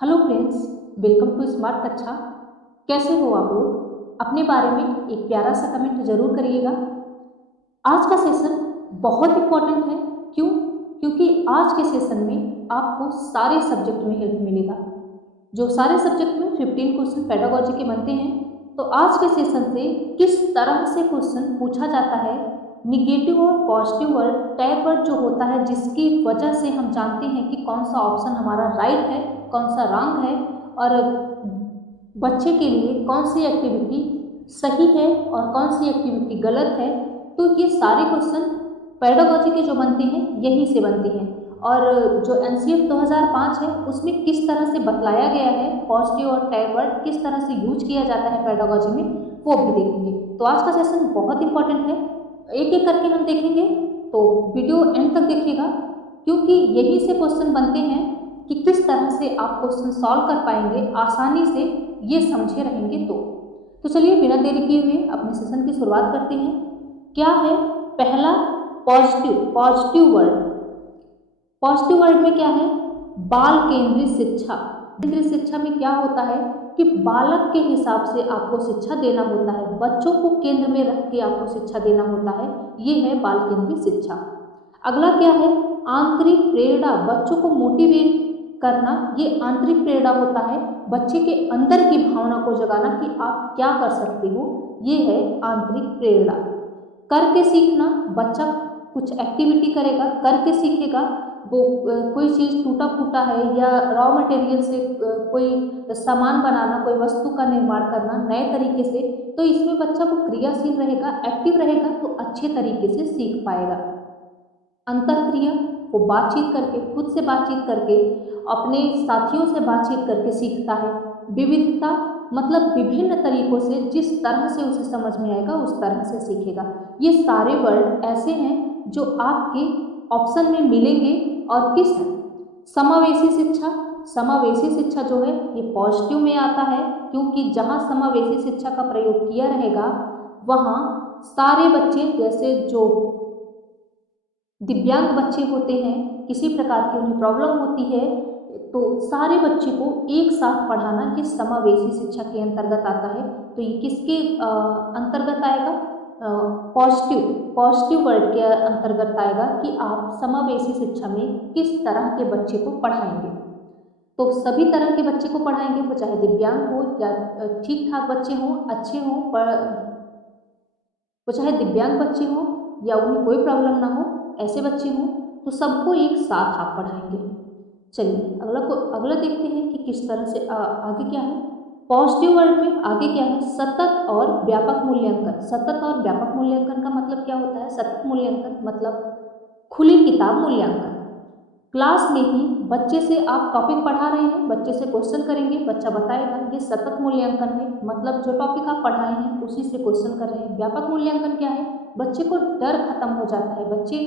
Hello friends, welcome to smart कक्षा। कैसे हो आप लोग? अपने बारे में एक प्यारा सा कमेंट जरूर करिएगा। आज का सेशन बहुत इंपॉर्टेंट है। क्यों? क्योंकि आज के सेशन में आपको सारे सब्जेक्ट में हेल्प मिलेगा। जो सारे सब्जेक्ट में 15 क्वेश्चन पेडागोजी के बनते हैं, तो आज के सेशन से किस तरह से क्वेश्चन पूछा जाता है, निगेटिव और पॉजिटिव वर्ड, टैग वर्ड जो होता है, जिसकी वजह से हम जानते हैं कि कौन सा ऑप्शन हमारा राइट है, कौन सा रॉन्ग है, और बच्चे के लिए कौन सी एक्टिविटी सही है और कौन सी एक्टिविटी गलत है। तो ये सारे क्वेश्चन पेडागोजी के जो बनते हैं यहीं से बनते हैं। और जो एनसीएफ 2005 है उसमें किस तरह से बतलाया गया है पॉजिटिव और टैग वर्ड किस तरह से यूज किया जाता है पेडागोजी में, वो भी देखेंगे। तो आज का सेशन बहुत इंपॉर्टेंट है, एक एक करके हम देखेंगे, तो वीडियो एंड तक देखिएगा, क्योंकि यही से क्वेश्चन बनते हैं कि किस तरह से आप क्वेश्चन सॉल्व कर पाएंगे आसानी से, ये समझे रहेंगे। तो चलिए बिना देरी किए हुए अपने सेशन की शुरुआत करते हैं। क्या है पहला? Positive word. पॉजिटिव वर्ड में क्या है? बाल केंद्रित शिक्षा। केंद्रित शिक्षा में क्या होता है कि बालक के हिसाब से आपको शिक्षा देना होता है, बच्चों को केंद्र में रख के आपको शिक्षा देना होता है, ये है बाल केंद्रित शिक्षा। अगला क्या है? आंतरिक प्रेरणा, बच्चों को मोटिवेट करना, ये आंतरिक प्रेरणा होता है, बच्चे के अंदर की भावना को जगाना कि आप क्या कर सकते हो, ये है आंतरिक प्रेरणा। करके सीखना, बच्चा कुछ एक्टिविटी करेगा, करके सीखेगा। वो कोई चीज़ टूटा फूटा है या रॉ मटेरियल से कोई सामान बनाना, कोई वस्तु का निर्माण करना नए तरीके से, तो इसमें बच्चा वो क्रियाशील रहेगा, एक्टिव रहेगा, तो अच्छे तरीके से सीख पाएगा। अंतःक्रिया, वो बातचीत करके, खुद से बातचीत करके, अपने साथियों से बातचीत करके सीखता है। विविधता मतलब विभिन्न तरीकों से जिस तरह से उसे समझ में आएगा उस तरह से सीखेगा। ये सारे वर्ड ऐसे हैं जो आपके ऑप्शन में मिलेंगे। और किस समावेशी शिक्षा, समावेशी शिक्षा जो है ये पॉजिटिव में आता है, क्योंकि जहाँ समावेशी शिक्षा का प्रयोग किया रहेगा वहाँ सारे बच्चे, जैसे जो दिव्यांग बच्चे होते हैं, किसी प्रकार की उन्हें प्रॉब्लम होती है, तो सारे बच्चे को एक साथ पढ़ाना ये समावेशी शिक्षा के अंतर्गत आता है। तो ये किसके अंतर्गत आएगा? पॉजिटिव वर्ड के अंतर्गत आएगा कि आप समावेशी शिक्षा में किस तरह के बच्चे को पढ़ाएंगे। तो सभी तरह के बच्चे को पढ़ाएंगे, वो चाहे दिव्यांग हो या ठीक ठाक बच्चे हों, अच्छे हों, वो चाहे दिव्यांग बच्चे हों या उन्हें कोई प्रॉब्लम ना हो, ऐसे बच्चे हों, तो सबको एक साथ आप पढ़ाएंगे। चलिए अगला देखते हैं कि किस तरह से आगे क्या है। पॉजिटिव वर्ड में आगे क्या है? सतत और व्यापक मूल्यांकन। सतत और व्यापक मूल्यांकन का मतलब क्या होता है? सतत मूल्यांकन मतलब खुली किताब मूल्यांकन। क्लास में ही बच्चे से आप टॉपिक पढ़ा रहे हैं, बच्चे से क्वेश्चन करेंगे, बच्चा बताएगा, ये सतत मूल्यांकन है, मतलब जो टॉपिक आप पढ़ाए हैं उसी से क्वेश्चन कर रहे हैं। व्यापक मूल्यांकन क्या है? बच्चे को डर खत्म हो जाता है, बच्चे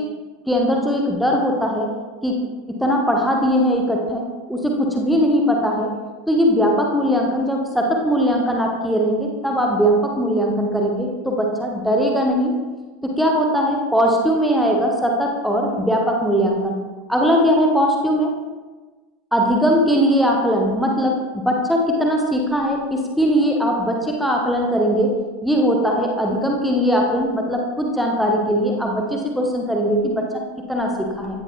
के अंदर जो एक डर होता है कि इतना पढ़ा दिए हैं इकट्ठे, उसे कुछ भी नहीं पता है, तो ये व्यापक मूल्यांकन, जब सतत मूल्यांकन आप किए रहेंगे तब आप व्यापक मूल्यांकन करेंगे तो बच्चा डरेगा नहीं। तो क्या होता है? पॉजिटिव में आएगा सतत और व्यापक मूल्यांकन। अगला क्या है पॉजिटिव में? अधिगम के लिए आकलन, मतलब बच्चा कितना सीखा है इसके लिए आप बच्चे का आकलन करेंगे, ये होता है अधिगम के लिए आकलन। मतलब कुछ जानकारी के लिए आप बच्चे से क्वेश्चन करेंगे कि बच्चा कितना सीखा है।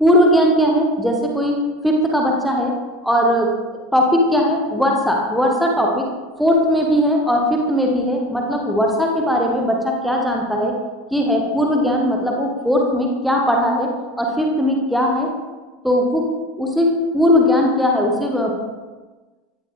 पूर्व ज्ञान क्या है? जैसे कोई फिफ्थ का बच्चा है और टॉपिक क्या है? वर्षा। वर्षा टॉपिक फोर्थ में भी है और फिफ्थ में भी है, मतलब वर्षा के बारे में बच्चा क्या जानता है, ये है पूर्व ज्ञान। मतलब वो फोर्थ में क्या पढ़ा है और फिफ्थ में क्या है, तो वो उसे पूर्व ज्ञान क्या है, उसे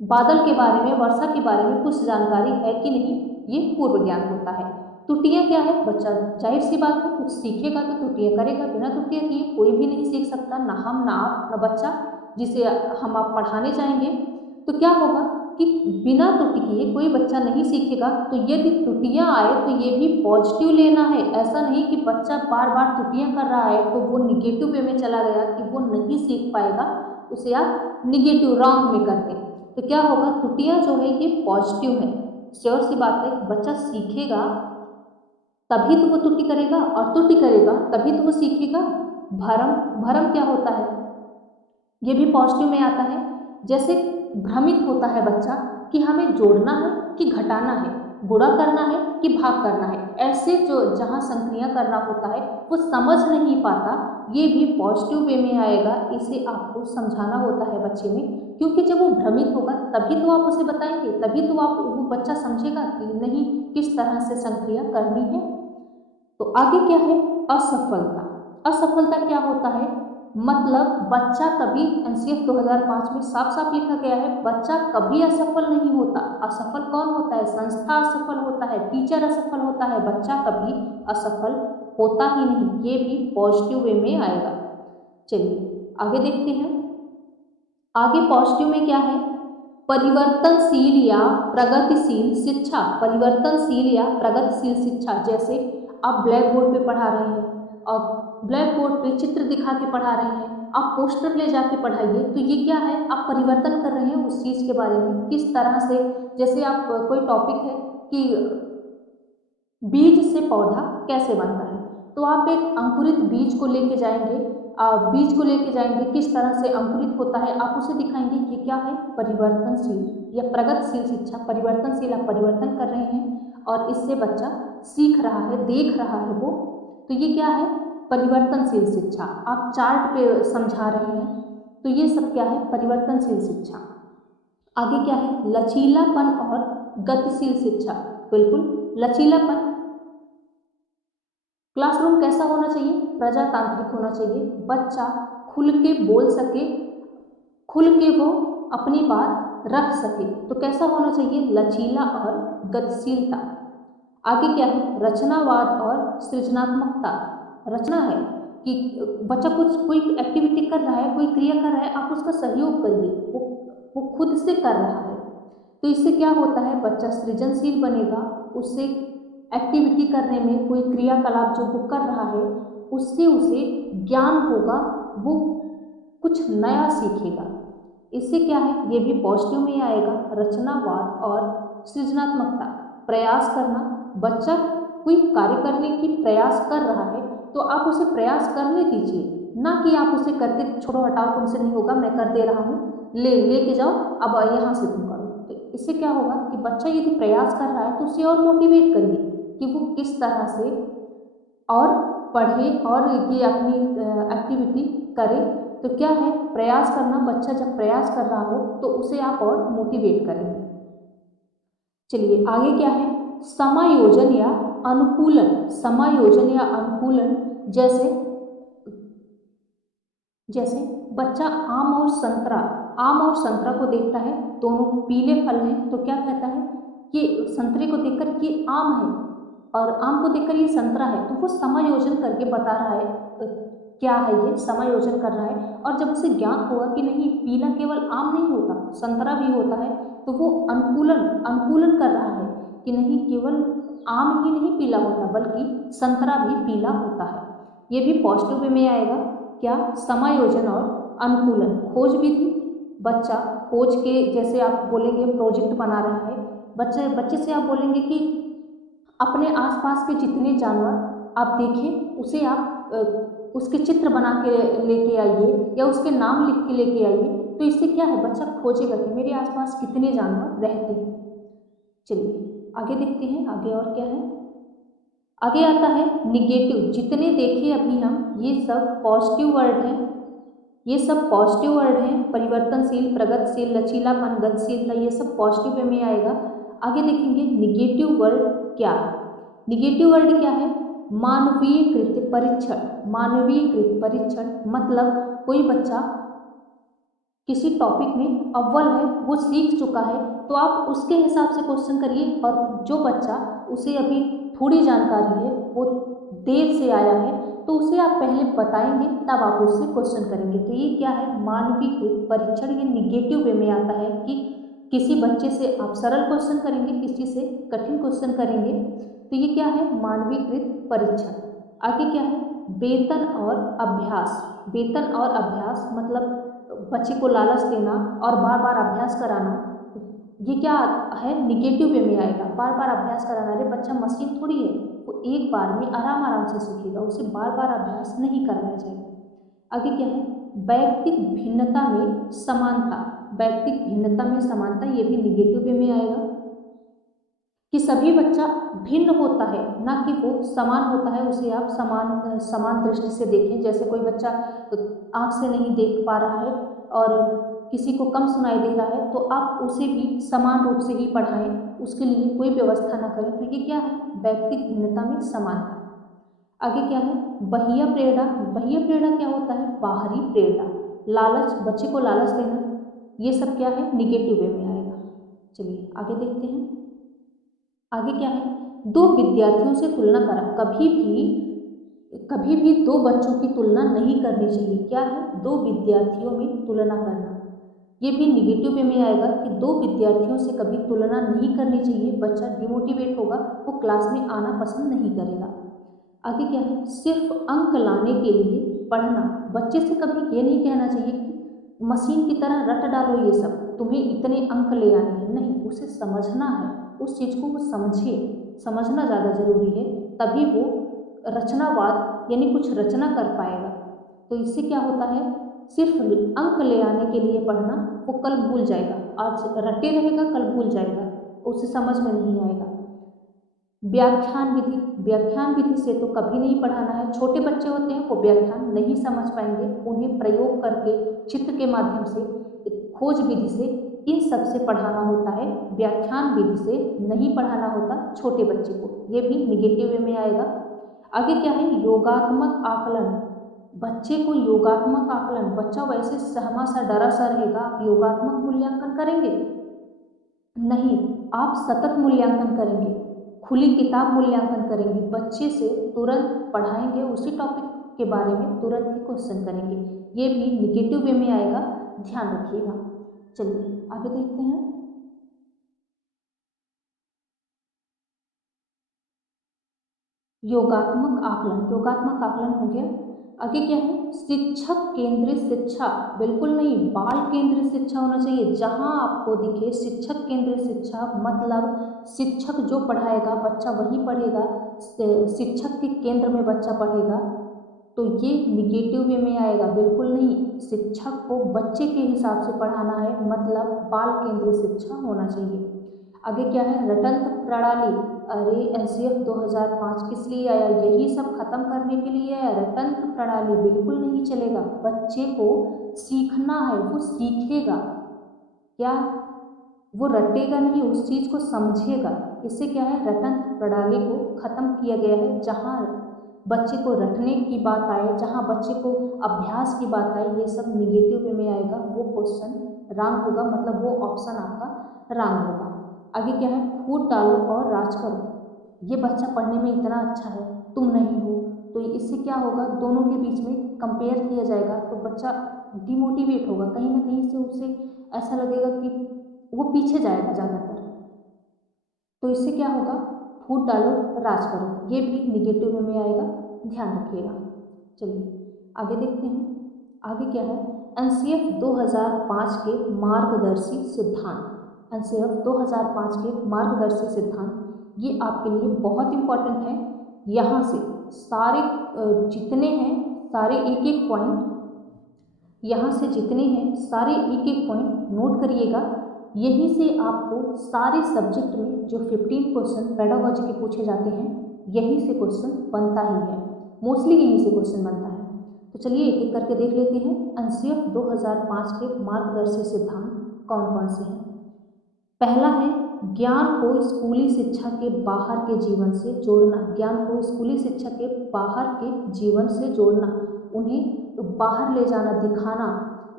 बादल के बारे में, वर्षा के बारे में कुछ जानकारी है कि नहीं, ये पूर्व ज्ञान होता है। त्रुटियां क्या है? बच्चा जाहिर सी बात है कुछ सीखेगा तो त्रुटियां करेगा, बिना त्रुटियां किए कोई भी नहीं सीख सकता, ना हम, ना आप, ना बच्चा जिसे हम आप पढ़ाने जाएंगे। तो क्या होगा कि बिना त्रुटि किए कोई बच्चा नहीं सीखेगा। तो यदि त्रुटियां आए तो ये भी पॉजिटिव लेना है, ऐसा नहीं कि बच्चा बार बार त्रुटियां कर रहा है तो वो निगेटिव वे में चला गया कि वो नहीं सीख पाएगा, उसे आप निगेटिव रॉन्ग में करते हैं। तो क्या होगा? त्रुटियां जो है ये पॉजिटिव है, श्योर सी बात है, बच्चा सीखेगा तभी तो वो त्रुटि करेगा और त्रुटि करेगा तभी तो वो सीखेगा। भरम, भरम क्या होता है? ये भी पॉजिटिव में आता है। जैसे भ्रमित होता है बच्चा कि हमें जोड़ना है कि घटाना है, गुणा करना है कि भाग करना है, ऐसे जो जहाँ संक्रिया करना होता है वो समझ नहीं पाता, ये भी पॉजिटिव वे में आएगा। इसे आपको समझाना होता है बच्चे में, क्योंकि जब वो भ्रमित होगा तभी तो आप उसे बताएंगे, तभी तो आप वो बच्चा समझेगा कि नहीं किस तरह से संक्रिया करनी है। तो आगे क्या है, असफलता। असफलता क्या होता है, मतलब बच्चा कभी, एनसीएफ 2005 में साफ साफ लिखा गया है, बच्चा कभी असफल नहीं होता। असफल कौन होता है, संस्था असफल होता है, टीचर असफल होता है, बच्चा कभी असफल होता ही नहीं। ये भी पॉजिटिव वे में आएगा। चलिए आगे देखते हैं। आगे पॉजिटिव में क्या है, परिवर्तनशील या प्रगतिशील शिक्षा। परिवर्तनशील या प्रगतिशील शिक्षा, जैसे आप ब्लैक बोर्ड पे पढ़ा रहे हैं और ब्लैक बोर्ड पे चित्र दिखा के पढ़ा रहे हैं, आप पोस्टर ले जाके पढ़ाइए, तो ये क्या है, आप परिवर्तन कर रहे हैं उस चीज़ के बारे में, किस तरह से। जैसे आप कोई टॉपिक है कि बीज से पौधा कैसे बनता है, तो आप एक अंकुरित बीज को लेके जाएंगे, बीज को लेके जाएंगे किस तरह से अंकुरित होता है, आप उसे दिखाएंगे कि क्या है, परिवर्तनशील या प्रगतिशील शिक्षा। परिवर्तनशील, आप परिवर्तन कर रहे हैं और इससे बच्चा सीख रहा है, देख रहा है वो, तो ये क्या है, परिवर्तनशील शिक्षा। आप चार्ट पे समझा रहे हैं, तो ये सब क्या है, परिवर्तनशील शिक्षा। आगे क्या है, लचीलापन और गतिशील शिक्षा। बिल्कुल लचीलापन, क्लासरूम कैसा होना चाहिए, प्रजातांत्रिक होना चाहिए, बच्चा खुल के बोल सके, खुल के वो अपनी बात रख सके, तो कैसा होना चाहिए, लचीला और गतिशीलता। आगे क्या है, रचनावाद और सृजनात्मकता। रचना है कि बच्चा कुछ कोई एक्टिविटी कर रहा है, कोई क्रिया कर रहा है, आप उसका सहयोग करिए, वो खुद से कर रहा है, तो इससे क्या होता है, बच्चा सृजनशील बनेगा, उससे एक्टिविटी करने में, कोई क्रियाकलाप जो वो कर रहा है उससे उसे ज्ञान होगा, वो कुछ नया सीखेगा। इससे क्या है, ये भी पॉजिटिव में आएगा, रचनावाद और सृजनात्मकता। प्रयास करना, बच्चा कोई कार्य करने की प्रयास कर रहा है तो आप उसे प्रयास करने दीजिए, ना कि आप उसे करके छोड़ो, हटाओ, तुमसे नहीं होगा, मैं कर दे रहा हूँ, लेके जाओ, अब यहाँ से तुम करो। तो इससे क्या होगा कि बच्चा यदि प्रयास कर रहा है तो उसे और मोटिवेट करिए कि वो किस तरह से और पढ़े और ये अपनी एक्टिविटी करे। तो क्या है, प्रयास करना, बच्चा जब प्रयास कर रहा हो तो उसे आप और मोटिवेट करेंगे। चलिए आगे क्या है, समायोजन या अनुकूलन। समायोजन या अनुकूलन, जैसे जैसे बच्चा आम और संतरा, आम और संतरा को देखता है, दोनों पीले फल हैं, तो क्या कहता है, कि संतरे को देखकर ये आम है और आम को देखकर ये संतरा है, तो वो समायोजन करके बता रहा है क्या है, ये समायोजन कर रहा है। और जब उसे ज्ञात होगा कि नहीं, पीला केवल आम नहीं होता, संतरा भी होता है, तो वो अनुकूलन अनुकूलन कर रहा है कि नहीं, केवल आम ही नहीं पीला होता बल्कि संतरा भी पीला होता है। ये भी पॉजिटिव वे में आएगा। क्या, समायोजन और अनुकूलन। खोज विधि, बच्चा खोज के, जैसे आप बोलेंगे प्रोजेक्ट बना रहा है, बच्चे बच्चे से आप बोलेंगे कि अपने आसपास के जितने जानवर आप देखें उसे आप उसके चित्र बना के लेके आइए या उसके नाम लिख के लेके आइए, तो इससे क्या है, बच्चा खोजेगा कि मेरे आसपास कितने जानवर रहते हैं। चलिए आगे देखते हैं, आगे और क्या है। आगे आता है निगेटिव। जितने देखे अभी हम, ये सब पॉजिटिव वर्ड हैं, ये सब पॉजिटिव वर्ड हैं, परिवर्तनशील, प्रगतिशील, लचीलापन, गतिशीलता, ये सब पॉजिटिव वे में आएगा। आगे देखेंगे निगेटिव वर्ड क्या है। निगेटिव वर्ड क्या है, मानवीयकृत परीक्षण। मानवीयकृत परीक्षण मतलब कोई बच्चा किसी टॉपिक में अव्वल है, वो सीख चुका है, तो आप उसके हिसाब से क्वेश्चन करिए, और जो बच्चा उसे अभी थोड़ी जानकारी है, वो देर से आया है, तो उसे आप पहले बताएंगे तब आप उससे क्वेश्चन करेंगे। तो ये क्या है, मानवीकृत परीक्षण। ये निगेटिव वे में आता है कि किसी बच्चे से आप सरल क्वेश्चन करेंगे, किसी से कठिन क्वेश्चन करेंगे, तो ये क्या है, मानवीकृत परीक्षण। आगे क्या है, वेतन और अभ्यास। वेतन और अभ्यास मतलब बच्चे को लालच देना और बार बार अभ्यास कराना, ये क्या है, निगेटिव वे में आएगा। बार बार अभ्यास कराना, अरे बच्चा मशीन थोड़ी है, वो एक बार में आराम आराम से सीखेगा, उसे बार बार अभ्यास नहीं कराया जाएगा। आगे क्या है, वैयक्तिक भिन्नता में समानता। वैयक्तिक भिन्नता में समानता, ये भी निगेटिव वे में आएगा कि सभी बच्चा भिन्न होता है, ना कि वो समान होता है, उसे आप समान समान दृष्टि से देखें। जैसे कोई बच्चा आँख से नहीं देख पा रहा है और किसी को कम सुनाई दे रहा है, तो आप उसे भी समान रूप से ही पढ़ाएं, उसके लिए कोई व्यवस्था ना करें। तो ये क्या है? वैयक्तिक भिन्नता में समानता। आगे क्या है? बाह्य प्रेरणा। बाह्य प्रेरणा क्या होता है? बाहरी प्रेरणा, लालच, बच्चे को लालच देना, ये सब क्या है? निगेटिव वे में आएगा। चलिए आगे देखते हैं। आगे क्या है? दो विद्यार्थियों से तुलना करा। कभी भी दो बच्चों की तुलना नहीं करनी चाहिए। क्या है? दो विद्यार्थियों में तुलना करना, ये भी निगेटिव वे में आएगा कि दो विद्यार्थियों से कभी तुलना नहीं करनी चाहिए। बच्चा डिमोटिवेट होगा, वो क्लास में आना पसंद नहीं करेगा। आगे क्या है? सिर्फ अंक लाने के लिए पढ़ना। बच्चे से कभी ये नहीं कहना चाहिए कि मशीन की तरह रट डालो ये सब, तुम्हें इतने अंक ले आने हैं। नहीं, उसे समझना है, उस चीज़ को वो समझे, समझना ज़्यादा जरूरी है, तभी वो रचनावाद यानी कुछ रचना कर पाएगा। तो इससे क्या होता है? सिर्फ अंक ले आने के लिए पढ़ना, वो कल भूल जाएगा। आज रटे रहेगा, कल भूल जाएगा, उसे समझ में नहीं आएगा। व्याख्यान विधि। व्याख्यान विधि से तो कभी नहीं पढ़ाना है। छोटे बच्चे होते हैं, वो व्याख्यान नहीं समझ पाएंगे, उन्हें प्रयोग करके, चित्र के माध्यम से, खोज विधि से, इन सब से पढ़ाना होता है। व्याख्यान विधि से नहीं पढ़ाना होता छोटे बच्चे को, ये भी निगेटिव वे में आएगा। आगे क्या है? योगात्मक आकलन। बच्चे को योगात्मक आकलन, बच्चा वैसे सहमा सा डरा सा रहेगा, आप योगात्मक मूल्यांकन करेंगे? नहीं, आप सतत मूल्यांकन करेंगे, खुली किताब मूल्यांकन करेंगे। बच्चे से तुरंत पढ़ाएंगे, उसी टॉपिक के बारे में तुरंत ही क्वेश्चन करेंगे, ये भी निगेटिव वे में आएगा, ध्यान रखिएगा। चलिए आगे देखते हैं। योगात्मक आकलन। योगात्मक आकलन हो गया। आगे क्या है? शिक्षक केंद्रित शिक्षा। बिल्कुल नहीं, बाल केंद्रित शिक्षा होना चाहिए। जहां आपको दिखे शिक्षक केंद्रित शिक्षा, मतलब शिक्षक जो पढ़ाएगा बच्चा वही पढ़ेगा, शिक्षक के केंद्र में बच्चा पढ़ेगा, तो ये निगेटिव वे में आएगा। बिल्कुल नहीं, शिक्षक को बच्चे के हिसाब से पढ़ाना है, मतलब बाल केंद्रित शिक्षा होना चाहिए। आगे क्या है? रटंत्र प्रणाली। अरे एनसीएफ 2005 किस लिए आया? यही सब खत्म करने के लिए आया। रटंत्र प्रणाली बिल्कुल नहीं चलेगा। बच्चे को सीखना है, वो सीखेगा क्या? वो रटेगा नहीं, उस चीज को समझेगा। इससे क्या है? रटंत्र प्रणाली को खत्म किया गया है। जहाँ बच्चे को रटने की बात आए, जहाँ बच्चे को अभ्यास की बात आए, ये सब निगेटिव वे में आएगा, वो क्वेश्चन रॉन्ग होगा, मतलब वो ऑप्शन आपका रॉन्ग होगा। आगे क्या है? फूट डालो और राज करो। ये बच्चा पढ़ने में इतना अच्छा है, तुम नहीं हो, तो इससे क्या होगा? दोनों के बीच में कंपेयर किया जाएगा, तो बच्चा डिमोटिवेट होगा, कहीं ना कहीं से उसे ऐसा लगेगा कि वो पीछे जाएगा ज़्यादातर। तो इससे क्या होगा? फूट डालो राज करो, ये भी निगेटिव में आएगा, ध्यान रखिएगा। चलिए आगे देखते हैं। आगे क्या है? एनसीएफ 2005 के मार्गदर्शी सिद्धांत। एनसीएफ 2005 के मार्गदर्शी सिद्धांत, ये आपके लिए बहुत इंपॉर्टेंट है। यहाँ से सारे जितने हैं, सारे एक एक पॉइंट, यहाँ से जितने हैं सारे एक एक पॉइंट नोट करिएगा। यहीं से आपको सारे सब्जेक्ट में जो 15 क्वेश्चन पेडागोजी के पूछे जाते हैं, यहीं से क्वेश्चन बनता ही है, मोस्टली यहीं से क्वेश्चन बनता है। तो चलिए एक एक करके देख लेते हैं। एनसीएफ 2005 के मार्गदर्शी सिद्धांत कौन कौन से हैं। पहला है ज्ञान को स्कूली शिक्षा के बाहर के जीवन से जोड़ना। ज्ञान को स्कूली शिक्षा के बाहर के जीवन से जोड़ना, उन्हें बाहर ले जाना, दिखाना।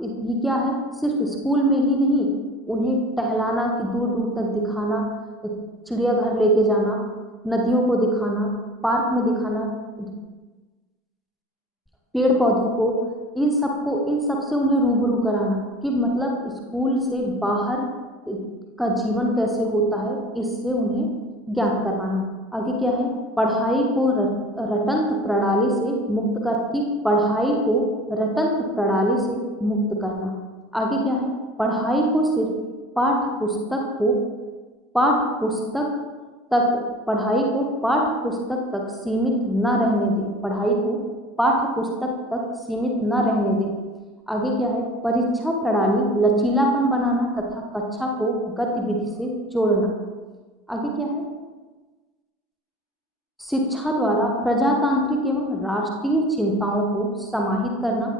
ये क्या है? सिर्फ स्कूल में ही नहीं, उन्हें टहलाना, कि दूर दूर तक दिखाना, चिड़ियाघर लेके जाना, नदियों को दिखाना, पार्क में दिखाना, पेड़ पौधों को, इन सब से उन्हें रूबरू कराना, कि मतलब स्कूल से बाहर का जीवन कैसे होता है, इससे उन्हें ज्ञात करवाना। आगे क्या है? पढ़ाई को रटंत्र प्रणाली से मुक्त कर, कि पढ़ाई को रटंत्र प्रणाली से मुक्त करना। आगे क्या है? पढ़ाई को सिर्फ पाठ्य पुस्तक तक, पढ़ाई को पाठ्य पुस्तक तक सीमित न रहने दें। पढ़ाई को पाठ्य पुस्तक तक सीमित न रहने दें। आगे क्या है, परीक्षा प्रणाली लचीलापन बनाना तथा कक्षा को गतिविधि से जोड़ना। आगे क्या है, शिक्षा द्वारा प्रजातांत्रिक एवं राष्ट्रीय चिंताओं को समाहित करना।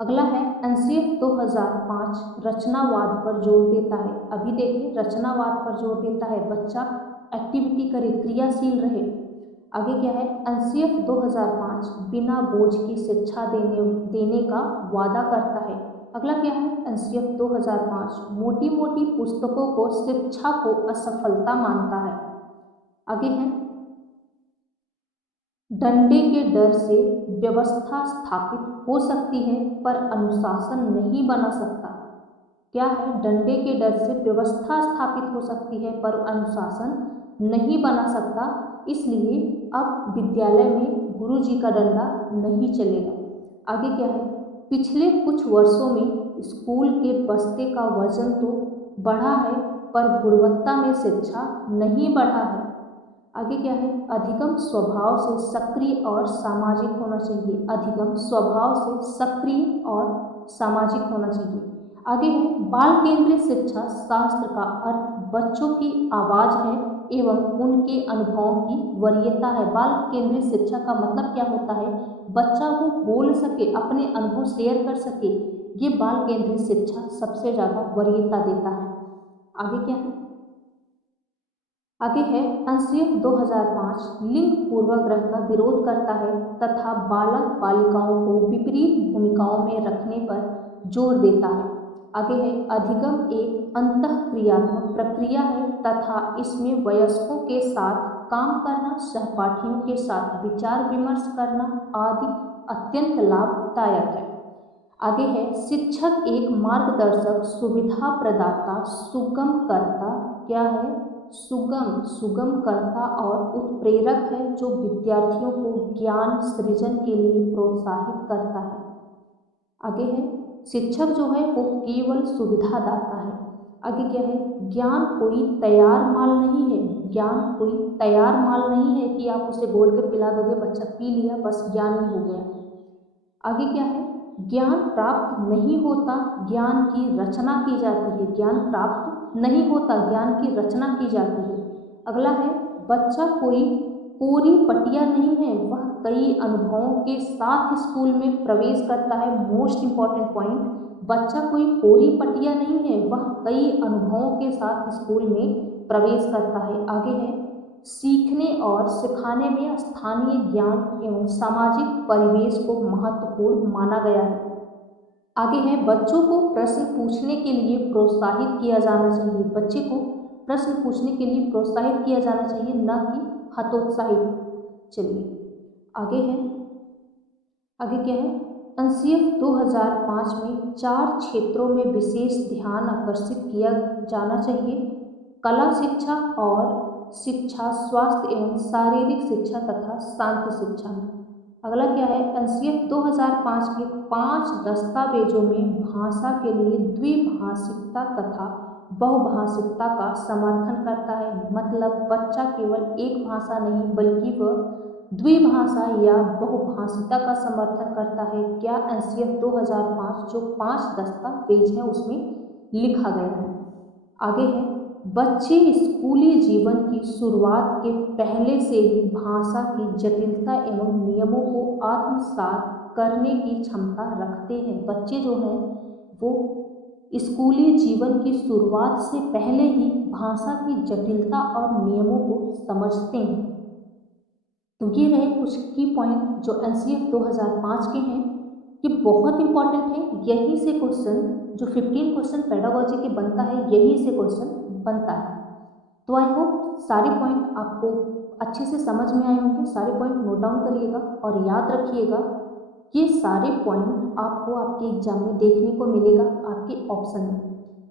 अगला है एनसीएफ 2005 रचनावाद पर जोर देता है। अभी देखिए रचनावाद पर जोर देता है, बच्चा एक्टिविटी करे, क्रियाशील रहे। आगे क्या है, एनसीएफ 2005 बिना बोझ की शिक्षा देने का वादा करता है। अगला क्या है, एनसीएफ 2005 मोटी मोटी पुस्तकों को शिक्षा को असफलता मानता है। आगे है, डंडे के डर से व्यवस्था स्थापित हो सकती है पर अनुशासन नहीं बना सकता। क्या है, डंडे के डर से व्यवस्था स्थापित हो सकती है पर अनुशासन नहीं बना सकता, इसलिए अब विद्यालय में गुरुजी का डंडा नहीं चलेगा। आगे क्या है, पिछले कुछ वर्षों में स्कूल के बस्ते का वजन तो बढ़ा है पर गुणवत्ता में शिक्षा नहीं बढ़ा है। आगे क्या है, अधिगम स्वभाव से सक्रिय और सामाजिक होना चाहिए। अधिगम स्वभाव से सक्रिय और सामाजिक होना चाहिए। आगे है, बाल केंद्रित शिक्षा शास्त्र का अर्थ बच्चों की आवाज़ है एवं उनके अनुभवों की वरीयता है। बाल केंद्रित शिक्षा का मतलब क्या होता है, बच्चा वो बोल सके, अपने अनुभव शेयर कर सके, ये बाल केंद्रित शिक्षा सबसे ज़्यादा वरीयता देता है। आगे क्या है, आगे है एनसीएफ 2005 लिंग पूर्वाग्रह का विरोध करता है तथा बालक बालिकाओं को विपरीत भूमिकाओं में रखने पर जोर देता है। आगे है, अधिगम एक अंतःक्रियात्मक प्रक्रिया है तथा इसमें वयस्कों के साथ काम करना, सहपाठियों के साथ विचार विमर्श करना आदि अत्यंत लाभदायक है। आगे है, शिक्षक एक मार्गदर्शक, सुविधा प्रदाता, सुगमकर्ता, क्या है, सुगमकर्ता और उत्प्रेरक है जो विद्यार्थियों को ज्ञान सृजन के लिए प्रोत्साहित करता है। आगे है, शिक्षक जो है वो केवल सुविधादाता है। आगे क्या है, ज्ञान कोई तैयार माल नहीं है। ज्ञान कोई तैयार माल नहीं है कि आप उसे घोल के पिला दोगे, बच्चा पी लिया, बस ज्ञान ही हो गया। आगे क्या है, ज्ञान प्राप्त नहीं होता, ज्ञान की रचना की जाती है। ज्ञान प्राप्त नहीं होता, ज्ञान की रचना की जाती है। अगला है, बच्चा कोई कोरी पटिया नहीं है, वह कई अनुभवों के साथ स्कूल में प्रवेश करता है। मोस्ट इंपॉर्टेंट पॉइंट, बच्चा कोई कोरी पटिया नहीं है, वह कई अनुभवों के साथ स्कूल में प्रवेश करता है। आगे है, सीखने और सिखाने में स्थानीय ज्ञान एवं सामाजिक परिवेश को महत्वपूर्ण माना गया है। आगे है, बच्चों को प्रश्न पूछने के लिए प्रोत्साहित किया जाना चाहिए। बच्चे को प्रश्न पूछने के लिए प्रोत्साहित किया जाना चाहिए, न कि हतोत्साहित। चलिए आगे है, आगे क्या है, एनसीएफ 2005 में 4 क्षेत्रों में विशेष ध्यान आकर्षित किया जाना चाहिए। कला शिक्षा और शिक्षा, स्वास्थ्य एवं शारीरिक शिक्षा तथा शांति शिक्षा में। अगला क्या है, एनसीएफ 2005 के 5 दस्तावेजों में भाषा के लिए द्विभाषिकता तथा बहुभाषिकता का समर्थन करता है। मतलब बच्चा केवल एक भाषा नहीं बल्कि वह द्विभाषा या बहुभाषिता का समर्थन करता है। क्या एनसीएफ 2005 जो 5 दस्तावेज हैं उसमें लिखा गया है। आगे है, बच्चे स्कूली जीवन की शुरुआत के पहले से ही भाषा की जटिलता एवं नियमों को आत्मसात करने की क्षमता रखते हैं। बच्चे जो हैं वो स्कूली जीवन की शुरुआत से पहले ही भाषा की जटिलता और नियमों को समझते हैं। तो ये रहे कुछ की पॉइंट जो एनसीएफ 2005 के हैं। ये बहुत इंपॉर्टेंट है, यही से क्वेश्चन जो 15 क्वेश्चन पेडागोजी के बनता है, यही से क्वेश्चन बनता है। तो आई होप सारे पॉइंट आपको अच्छे से समझ में आए होंगे। सारे पॉइंट नोट डाउन करिएगा और याद रखिएगा, ये सारे पॉइंट आपको आपके एग्जाम में देखने को मिलेगा आपके ऑप्शन में।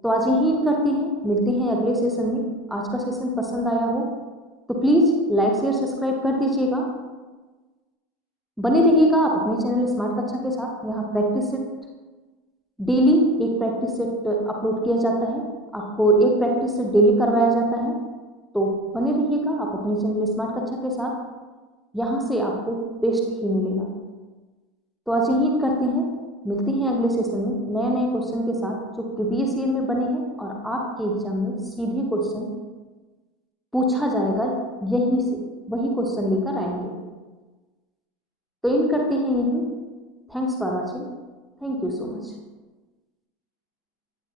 तो आज यही करते हैं, मिलते हैं अगले सेशन में। आज का सेशन पसंद आया हो तो प्लीज़ लाइक शेयर सब्सक्राइब कर दीजिएगा। बने रहिएगा आप अपने चैनल स्मार्ट कक्षा के साथ। यहाँ प्रैक्टिस सेट डेली एक प्रैक्टिस सेट अपलोड किया जाता है, आपको एक प्रैक्टिस सेट डेली करवाया जाता है। तो बने रहिएगा आप अपने चैनल स्मार्ट कक्षा के साथ, यहाँ से आपको बेस्ट ही मिलेगा। तो आज यही करते हैं, मिलते हैं अगले सेशन में नए नए क्वेश्चन के साथ जो प्रीवियस ईयर में बने हैं और आपके एग्जाम में सीधे क्वेश्चन पूछा जाएगा, यहीं से वही क्वेश्चन लेकर आएंगे। तो इन करते हैं यहीं। Thanks for watching. Thank you so much.